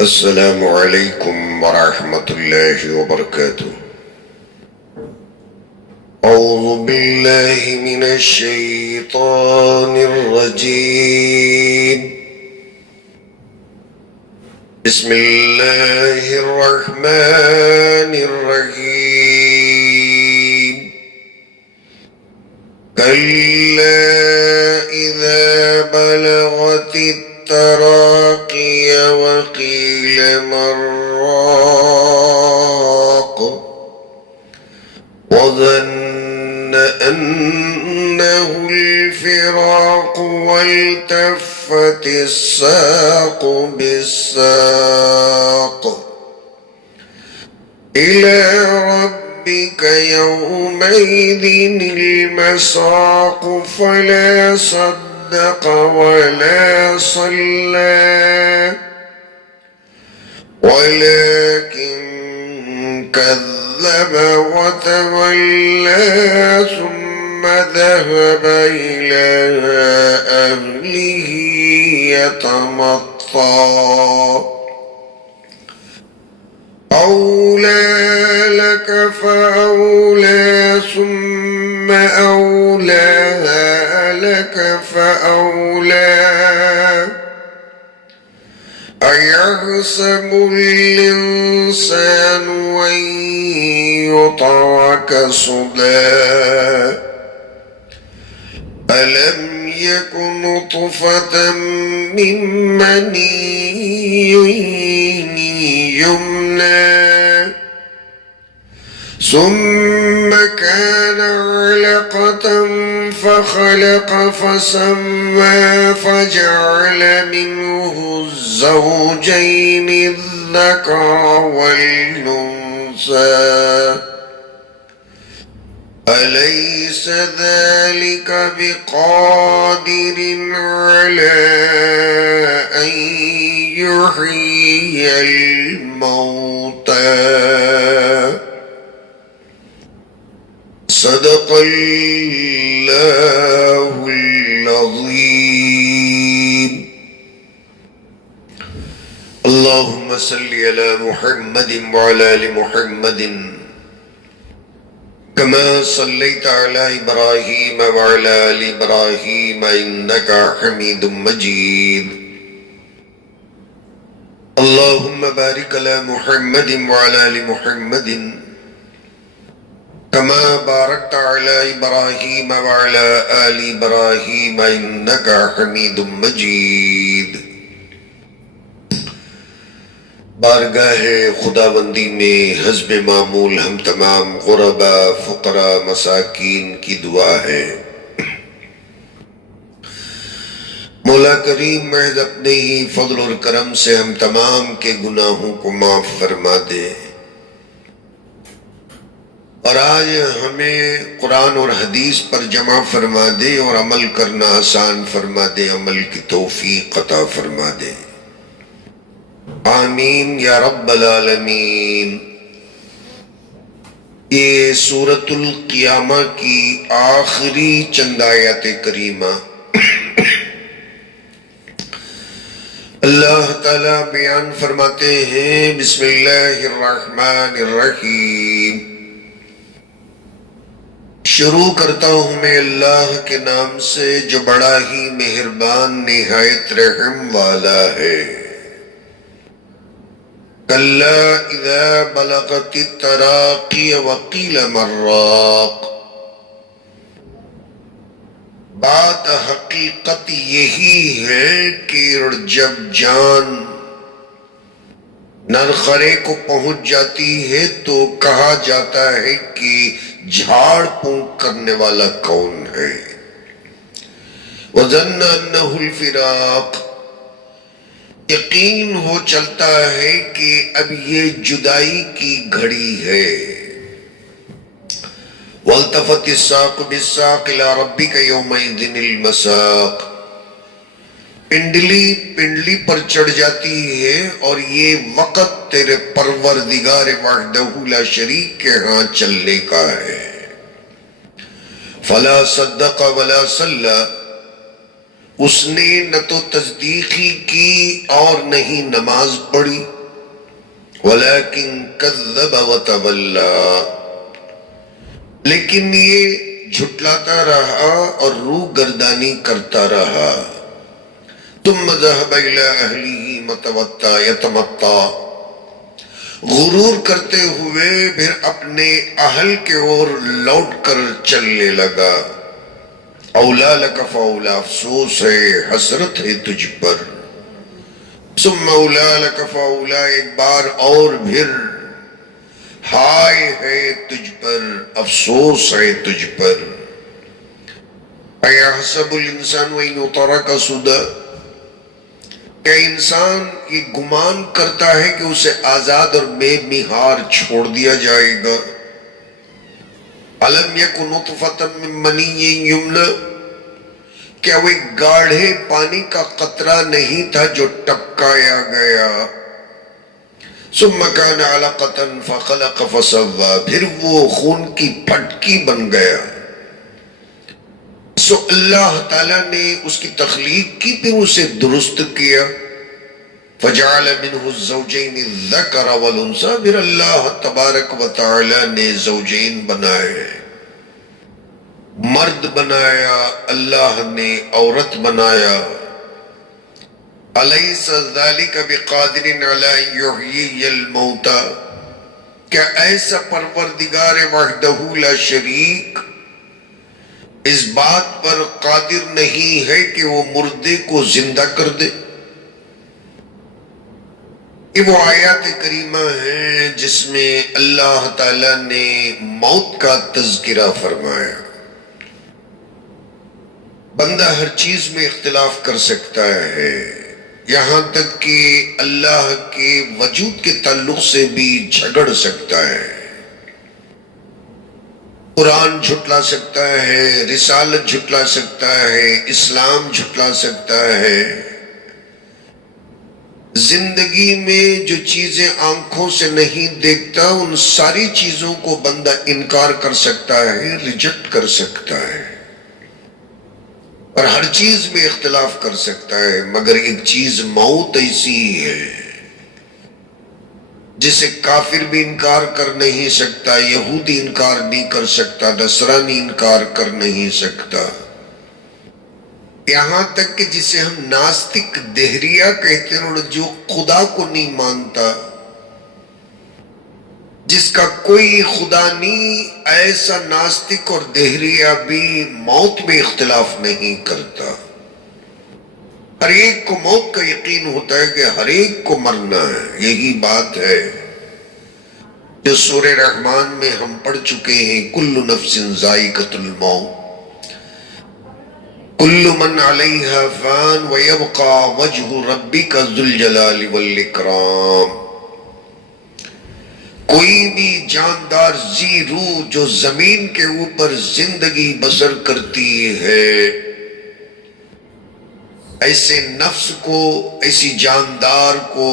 السلام عليكم ورحمة الله وبركاته. أعوذ بالله من الشيطان الرجيم. بسم الله الرحمن الرحيم. كلا إذا بلغت التراقي وقيل من راق وظن أنه الفراق والتفت الساق بالساق إلى ربك يومئذ المساق فلا صدق ولا صلى ولكن كذب وتولى ثم ذهب إلى أهله يتمطى أولى لك فأولى ثم أولى لك فأولى أيحسب الإنسان أن يترك سدى ألم يك نطفة من مني يمنى ثم كان علقة فخلق فسوى فجعل منه الزوجين الذكر والأنثى أليس ذلك بقادر على أن يحيي الموتى صدق الله العظيم. اللهم صل على محمد وعلى آل محمد كما صليت على إبراهيم وعلى آل إبراهيم إنك حميد مجيد. اللهم بارك على محمد وعلى آل محمد كما باركت على إبراهيم وعلى آل إبراهيم إنك حميد مجيد. بارگاہ خداوندی میں حسب معمول ہم تمام غرباء فقراء مساکین کی دعا ہے مولا کریم محض اپنے ہی فضل اور کرم سے ہم تمام کے گناہوں کو معاف فرما دے اور آج ہمیں قرآن اور حدیث پر جمع فرما دے اور عمل کرنا آسان فرما دے، عمل کی توفیق عطا فرما دے. آمین یا رب العالمین. یہ سورۃ القیامہ کی آخری چند آیات کریمہ اللہ تعالیٰ بیان فرماتے ہیں. بسم اللہ الرحمن الرحیم. شروع کرتا ہوں میں اللہ کے نام سے جو بڑا ہی مہربان نہایت رحم والا ہے. کلا اذا بلغت التراقی وقیل من راق. بات حقیقت یہی ہے کہ جب جان نرخرے کو پہنچ جاتی ہے تو کہا جاتا ہے کہ جھاڑ پھونک کرنے والا کون ہے. وَظَنَّ أَنَّهُ الْفِرَاقُ. یقین ہو چلتا ہے کہ اب یہ جدائی کی گھڑی ہے. وَالْتَفَتِ السَّاقُ بِالسَّاقِ إِلَىٰ رَبِّكَ يَوْمَئِذٍ الْمَسَاقُ. پنڈلی پنڈلی پر چڑھ جاتی ہے اور یہ وقت تیرے پروردگار وحدہ لا شریک کے ہاں چلنے کا ہے. فلا صدق ولا صلى اس نے نہ تو تصدیقی کی اور نہیں نماز پڑھی، ولیکن کذب وتولی، لیکن یہ جھٹلاتا رہا اور روح گردانی کرتا رہا. ثم ذهب الى اهله متوطا يتمطا، غرور کرتے ہوئے پھر اپنے اہل کے اور لوٹ کر چلنے لگا. اولا لک فاولا، افسوس ہے، حسرت ہے تجھ پر. ثم اولا لک فاولا، ایک بار اور پھر ہائے ہے تجھ پر، افسوس ہے تجھ پر. ایحسب الانسان وان ترک سدى، کہ انسان یہ گمان کرتا ہے کہ اسے آزاد اور بے مہار چھوڑ دیا جائے گا. الم یک نطفۃ من منی یمنی، کیا وہ ایک گاڑھے پانی کا قطرہ نہیں تھا جو ٹپکایا گیا. ثم کان علقۃ فخلق فسوی، پھر وہ خون کی پھٹکی بن گیا. سو اللہ تعالیٰ نے اس کی تخلیق کی، پھر اسے درست کیا. فجعل منہ الزوجین الذکر والانثی، پھر اللہ تبارک و تعالیٰ نے زوجین بنائے، مرد بنایا، اللہ نے عورت بنایا. الیس ذلک بقادر علی ان یحیی الموتی، کیا ایسا پروردگار وحدہ لا شریک اس بات پر قادر نہیں ہے کہ وہ مردے کو زندہ کر دے. یہ وہ آیات کریمہ ہیں جس میں اللہ تعالیٰ نے موت کا تذکرہ فرمایا. بندہ ہر چیز میں اختلاف کر سکتا ہے، یہاں تک کہ اللہ کے وجود کے تعلق سے بھی جھگڑ سکتا ہے. قرآن جھٹلا سکتا ہے، رسالت جھٹلا سکتا ہے، اسلام جھٹلا سکتا ہے. زندگی میں جو چیزیں آنکھوں سے نہیں دیکھتا ان ساری چیزوں کو بندہ انکار کر سکتا ہے، ریجیکٹ کر سکتا ہے، اور ہر چیز میں اختلاف کر سکتا ہے. مگر ایک چیز موت ایسی ہے جسے کافر بھی انکار کر نہیں سکتا، یہودی انکار نہیں کر سکتا، نصرانی انکار کر نہیں سکتا. یہاں تک کہ جسے ہم ناستک دہریہ کہتے ہیں، اور جو خدا کو نہیں مانتا، جس کا کوئی خدا نہیں، ایسا ناستک اور دہریہ بھی موت میں اختلاف نہیں کرتا. ہر ایک کو موت کا یقین ہوتا ہے کہ ہر ایک کو مرنا ہے. یہی بات ہے جو سورہ رحمان میں ہم پڑھ چکے ہیں، کل نفس ذائقۃ الموت، کل من علیہا فان ویبقى وجہ ربک ذو الجلال والاکرام. کوئی بھی جاندار زی روح جو زمین کے اوپر زندگی بسر کرتی ہے، ایسے نفس کو، ایسی جاندار کو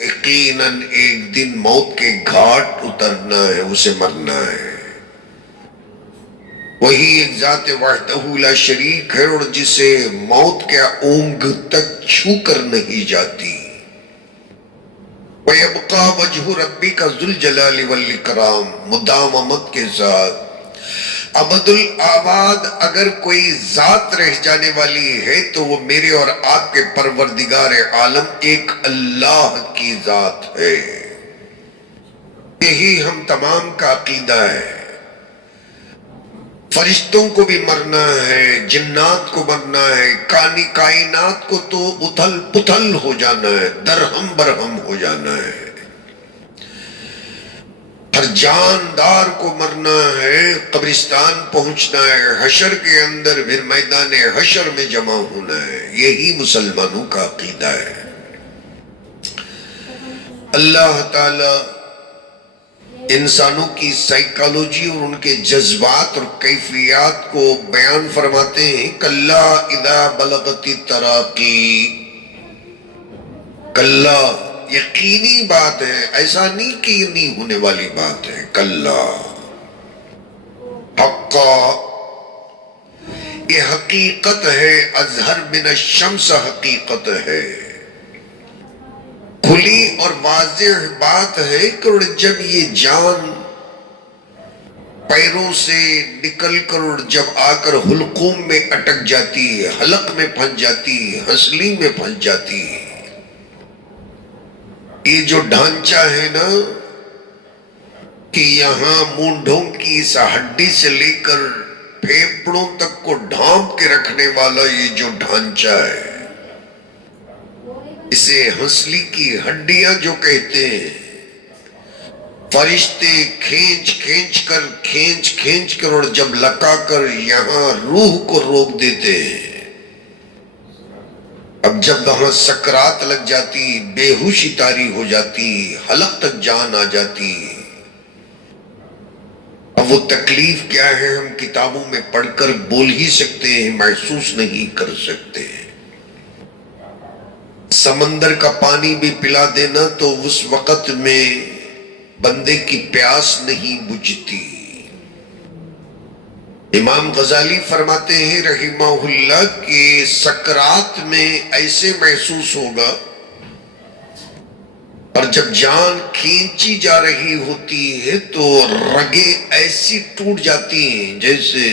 یقیناً ایک دن موت کے گھاٹ اترنا ہے، اسے مرنا ہے. وہی ایک ذات وحدہ لا شریک ہے، اور جسے موت کے اونگ تک چھو کر نہیں جاتی. وَيَبْقَى وَجْهُ رَبِّكَ ذُو الْجَلَالِ وَالْإِكْرَامِ، مداومت کے ساتھ. ابد الآباد اگر کوئی ذات رہ جانے والی ہے تو وہ میرے اور آپ کے پروردگار عالم ایک اللہ کی ذات ہے. یہی ہم تمام کا عقیدہ ہے. فرشتوں کو بھی مرنا ہے، جنات کو مرنا ہے، کائنات کو تو اتھل پتھل ہو جانا ہے، درہم برہم ہو جانا ہے. ہر جاندار کو مرنا ہے، قبرستان پہنچنا ہے، حشر کے اندر پھر میدان حشر میں جمع ہونا ہے. یہی مسلمانوں کا عقیدہ ہے. اللہ تعالی انسانوں کی سائیکالوجی اور ان کے جذبات اور کیفیات کو بیان فرماتے ہیں. کلا اذا بلغت التراقی، کلا یقینی بات ہے، ایسا نہیں کہ یہ نہیں ہونے والی بات ہے. کلا حقا، یہ حقیقت ہے، اظہر من الشمس حقیقت ہے، کھلی اور واضح بات ہے کہ جب یہ جان پیروں سے نکل کر اور جب آ کر حلقوم میں اٹک جاتی ہے، حلق میں پھنس جاتی ہے، ہنسلی میں پھنس جاتی ہے، یہ جو ڈھانچہ ہے نا کہ یہاں مونڈھوں کی اس ہڈی سے لے کر پھیپڑوں تک کو ڈھانپ کے رکھنے والا یہ جو ڈھانچہ ہے، اسے ہنسلی کی ہڈیاں جو کہتے ہیں، فرشتے کھینچ کر اور جب لکا کر یہاں روح کو روک دیتے ہیں، اب جب وہاں سکرات لگ جاتی، بے ہوشی طاری ہو جاتی، حلق تک جان آ جاتی، اب وہ تکلیف کیا ہے ہم کتابوں میں پڑھ کر بول ہی سکتے ہیں، محسوس نہیں کر سکتے۔ سمندر کا پانی بھی پلا دینا تو اس وقت میں بندے کی پیاس نہیں بجھتی۔ امام غزالی فرماتے ہیں رحمہ اللہ کہ سکرات میں ایسے محسوس ہوگا، اور جب جان کھینچی جا رہی ہوتی ہے تو رگیں ایسی ٹوٹ جاتی ہیں جیسے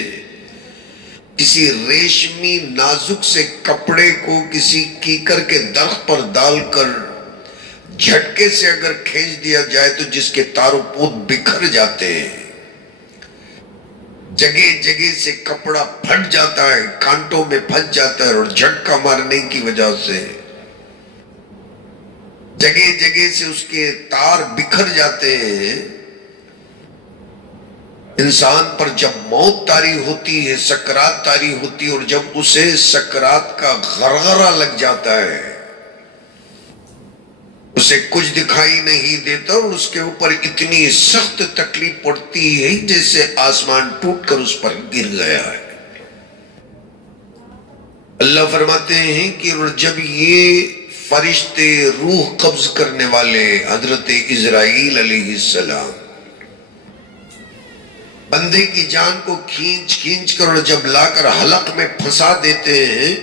کسی ریشمی نازک سے کپڑے کو کسی کیکر کے درخت پر ڈال کر جھٹکے سے اگر کھینچ دیا جائے تو جس کے تار و پود بکھر جاتے ہیں، جگہ جگہ سے کپڑا پھٹ جاتا ہے، کانٹوں میں پھنس جاتا ہے، اور جھٹکا مارنے کی وجہ سے جگہ جگہ سے اس کے تار بکھر جاتے ہیں۔ انسان پر جب موت طاری ہوتی ہے، سکرات طاری ہوتی ہے، اور جب اسے سکرات کا غرغرہ لگ جاتا ہے، اسے کچھ دکھائی نہیں دیتا اور اس کے اوپر اتنی سخت تکلیف پڑتی ہے جیسے آسمان ٹوٹ کر اس پر گر گیا ہے۔ اللہ فرماتے ہیں کہ جب یہ فرشتے روح قبض کرنے والے حضرت اسرائیل علیہ السلام بندے کی جان کو کھینچ کر اور جب لا کر حلق میں پھنسا دیتے ہیں،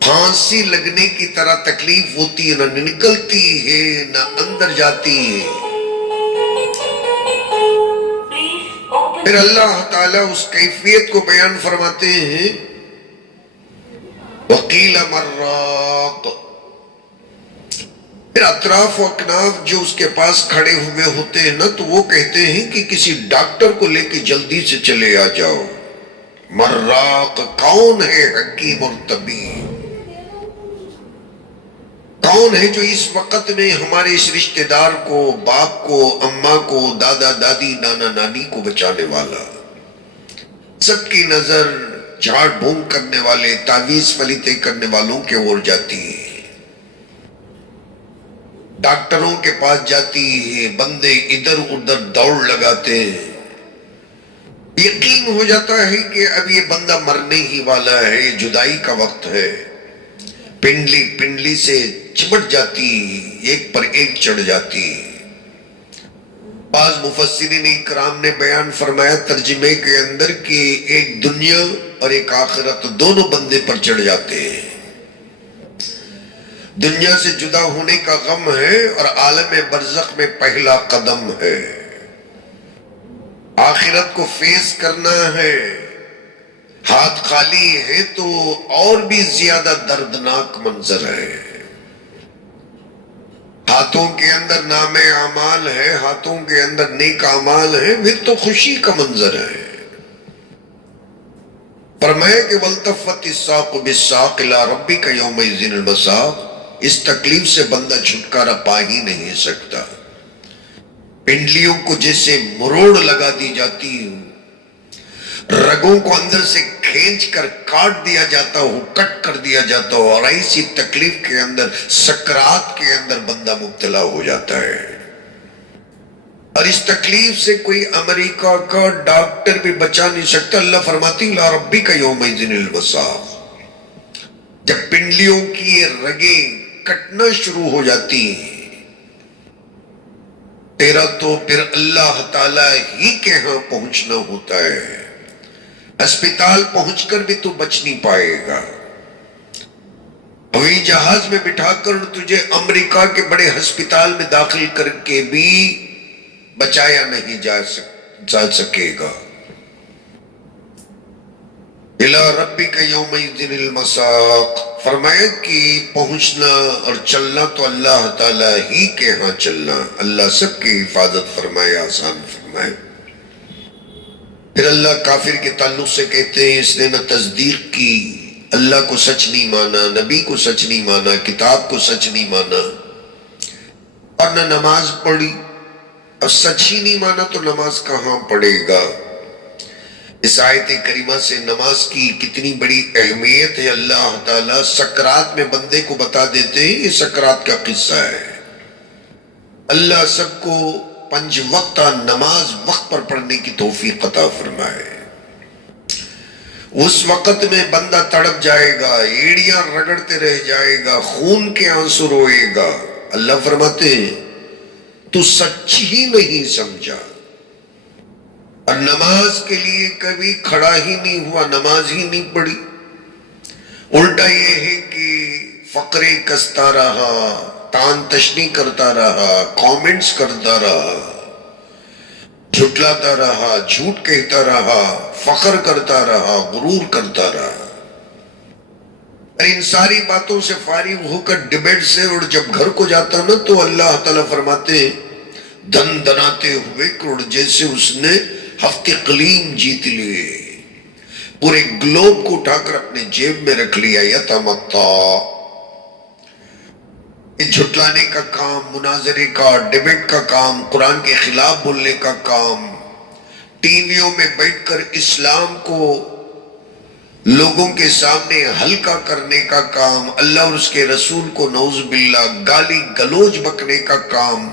پھانسی لگنے کی طرح تکلیف ہوتی ہے، نہ نکلتی ہے نہ اندر جاتی ہے۔ پھر اللہ تعالیٰ اس کیفیت کو بیان فرماتے ہیں وَقِيلَ مَرَّاقٍ، پھر اطراف و اکناف جو اس کے پاس کھڑے ہوئے ہوتے ہیں نا تو وہ کہتے ہیں کہ کسی ڈاکٹر کو لے کے جلدی سے چلے آ جاؤ۔ مراق کون ہے حکیم اور طبیب؟ کون ہے جو اس وقت میں ہمارے اس رشتہ دار کو، باپ کو، اماں کو، دادا دادی، نانا نانی کو بچانے والا؟ سب کی نظر جھاڑ بھونک کرنے والے، تعویذ فلیتے کرنے والوں کے اور جاتی ہے، ڈاکٹروں کے پاس جاتی ہے، بندے ادھر ادھر دوڑ لگاتے ہیں، یقین ہو جاتا ہے کہ اب یہ بندہ مرنے ہی والا ہے، جدائی کا وقت ہے، پنڈلی سے چمٹ جاتی، ایک پر ایک چڑھ جاتی۔ بعض مفسرین کرام نے بیان فرمایا ترجمے کے اندر کہ ایک دنیا اور ایک آخرت دونوں بندے پر چڑھ جاتے ہیں۔ دنیا سے جدا ہونے کا غم ہے اور عالم برزخ میں پہلا قدم ہے، آخرت کو فیس کرنا ہے، ہاتھ خالی ہے تو اور بھی زیادہ دردناک منظر ہے۔ ہاتھوں کے اندر نام اعمال ہے، ہاتھوں کے اندر نیک اعمال ہے، پھر تو خوشی کا منظر ہے۔ فرمایا کہ وَالْتَفَّتِ السَّاقُ بِالسَّاقِ إِلَىٰ رَبِّكَ يَوْمَئِذٍ الْمَسَاقُ، اس تکلیف سے بندہ چھٹکارا پا ہی نہیں سکتا۔ پنڈلیوں کو جیسے مروڑ لگا دی جاتی ہو، رگوں کو اندر سے کھینچ کر کاٹ دیا جاتا ہو، کٹ کر دیا جاتا ہو، اور ایسی تکلیف کے اندر، سکرات کے اندر بندہ مبتلا ہو جاتا ہے۔ اور اس تکلیف سے کوئی امریکہ کا ڈاکٹر بھی بچا نہیں سکتا۔ اللہ فرماتی لا ربی کا یومئذ المساق، جب پنڈلیوں کی یہ رگیں کٹنا شروع ہو جاتی ہیں، تیرا تو پھر اللہ تعالیٰ ہی کے ہاں پہنچنا ہوتا ہے۔ ہسپتال پہنچ کر بھی تو بچ نہیں پائے گا، ہوائی جہاز میں بٹھا کر تجھے امریکہ کے بڑے ہسپتال میں داخل کر کے بھی بچایا نہیں جا سکے گا۔ اِلَىٰ رَبِّكَ يَوْمَئِذٍ الْمَسَاقُ، فرمایا کہ پہنچنا اور چلنا تو اللہ تعالیٰ ہی کے ہاں چلنا، اللہ سب کی حفاظت فرمائے، آسان فرمائے۔ پھر اللہ کافر کے تعلق سے کہتے ہیں اس نے نہ تصدیق کی، اللہ کو سچ نہیں مانا، نبی کو سچ نہیں مانا، کتاب کو سچ نہیں مانا، اور نہ نماز پڑھی۔ اب سچ ہی نہیں مانا تو نماز کہاں پڑھے گا؟ اس آیت کریمہ سے نماز کی کتنی بڑی اہمیت ہے اللہ تعالیٰ سکرات میں بندے کو بتا دیتے ہیں۔ یہ سکرات کا قصہ ہے۔ اللہ سب کو 5 وقتہ نماز وقت پر پڑھنے کی توفیق عطا فرمائے۔ اس وقت میں بندہ تڑپ جائے گا، ایڑیاں رگڑتے رہ جائے گا، خون کے آنسو روئے گا۔ اللہ فرماتے ہیں تو سچ ہی نہیں سمجھا، اور نماز کے لیے کبھی کھڑا ہی نہیں ہوا، نماز ہی نہیں پڑھی۔ الٹا یہ ہے کہ فقرے کستا رہا، تان تشنی کرتا رہا، کامنٹس کرتا رہا، جھٹلاتا رہا، جھوٹ کہتا رہا، فخر کرتا رہا، غرور کرتا رہا۔ اور ان ساری باتوں سے فارغ ہو کر ڈیبیٹ سے اور جب گھر کو جاتا نا تو اللہ تعالیٰ فرماتے ہیں دن دناتے ہوئے کروڑ جیسے اس نے ہفت اقلیم جیت لیے، پورے گلوب کو اٹھا کر اپنے جیب میں رکھ لیا۔ یتمتا، جھٹلانے کا کام، مناظرے کا، ڈیبیٹ کا کام، قرآن کے خلاف بولنے کا کام، ٹی ویوں میں بیٹھ کر اسلام کو لوگوں کے سامنے ہلکا کرنے کا کام، اللہ اور اس کے رسول کو نعوذ باللہ گالی گلوچ بکنے کا کام،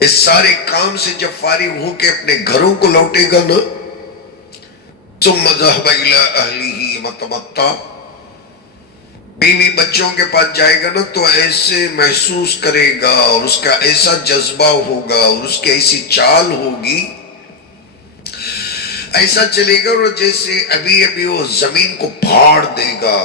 اس سارے کام سے جب فارغ ہو کے اپنے گھروں کو لوٹے گا نا، ثم ذهب الى اهله متمتع، بیوی بچوں کے پاس جائے گا نا تو ایسے محسوس کرے گا اور اس کا ایسا جذبہ ہوگا اور اس کی ایسی چال ہوگی، ایسا چلے گا اور جیسے ابھی ابھی وہ زمین کو پھاڑ دے گا،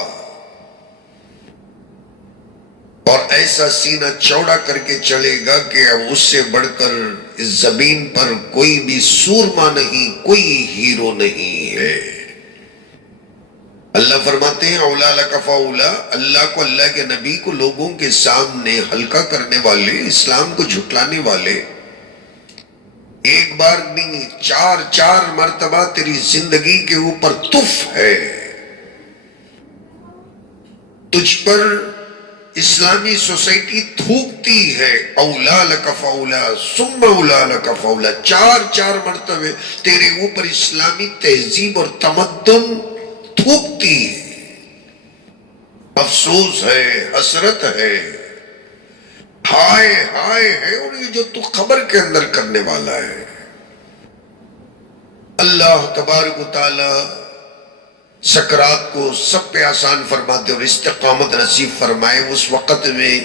اور ایسا سینہ چوڑا کر کے چلے گا کہ اب اس سے بڑھ کر اس زمین پر کوئی بھی سورما نہیں، کوئی ہیرو نہیں ہے۔ اللہ فرماتے ہیں اولا لک فاولا، اللہ کو، اللہ کے نبی کو لوگوں کے سامنے ہلکا کرنے والے، اسلام کو جھٹلانے والے، ایک بار نہیں 4 مرتبہ تیری زندگی کے اوپر تف ہے، تجھ پر اسلامی سوسائٹی تھوکتی ہے، اولا لک فاولا ثم اولا لک فاولا، 4 مرتبہ تیرے اوپر اسلامی تہذیب اور تمدن تھوکتی ہے۔ افسوس ہے، حسرت ہے، ہائے ہائے ہے، اور یہ جو تو خبر کے اندر کرنے والا ہے۔ اللہ تبارک و تعالی سکرات کو سب پہ آسان فرماتے اور استقامت نصیب فرمائے۔ اس وقت میں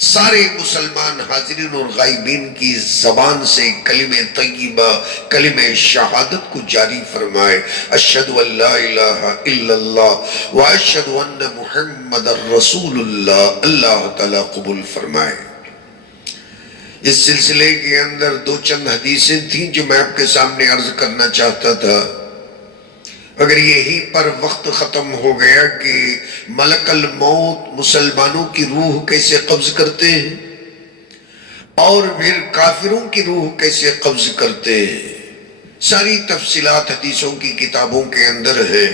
سارے مسلمان حاضرین اور غائبین کی زبان سے کلمہ طیبہ، کلمہ شہادت کو جاری فرمائے، اشہد ان لا الہ الا اللہ و اشہد ان محمد رسول اللہ، اللہ تعالیٰ قبول فرمائے۔ اس سلسلے کے اندر 2 چند حدیثیں تھیں جو میں آپ کے سامنے عرض کرنا چاہتا تھا، اگر یہی پر وقت ختم ہو گیا کہ ملک الموت مسلمانوں کی روح کیسے قبض کرتے ہیں اور پھر کافروں کی روح کیسے قبض کرتے ہیں، ساری تفصیلات حدیثوں کی کتابوں کے اندر ہے،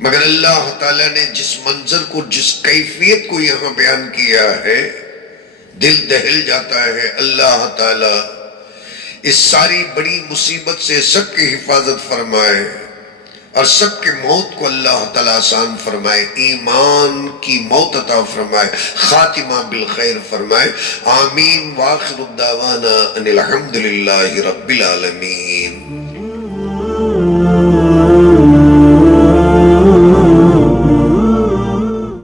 مگر اللہ تعالیٰ نے جس منظر کو، جس کیفیت کو یہاں بیان کیا ہے، دل دہل جاتا ہے۔ اللہ تعالیٰ اس ساری بڑی مصیبت سے سب کی حفاظت فرمائے اور سب کے موت کو اللہ تعالیٰ آسان فرمائے، ایمان کی موت عطا فرمائے، خاتمہ بالخیر فرمائے۔ آمین۔ وآخر الدعوانا ان الحمدللہ رب العالمین۔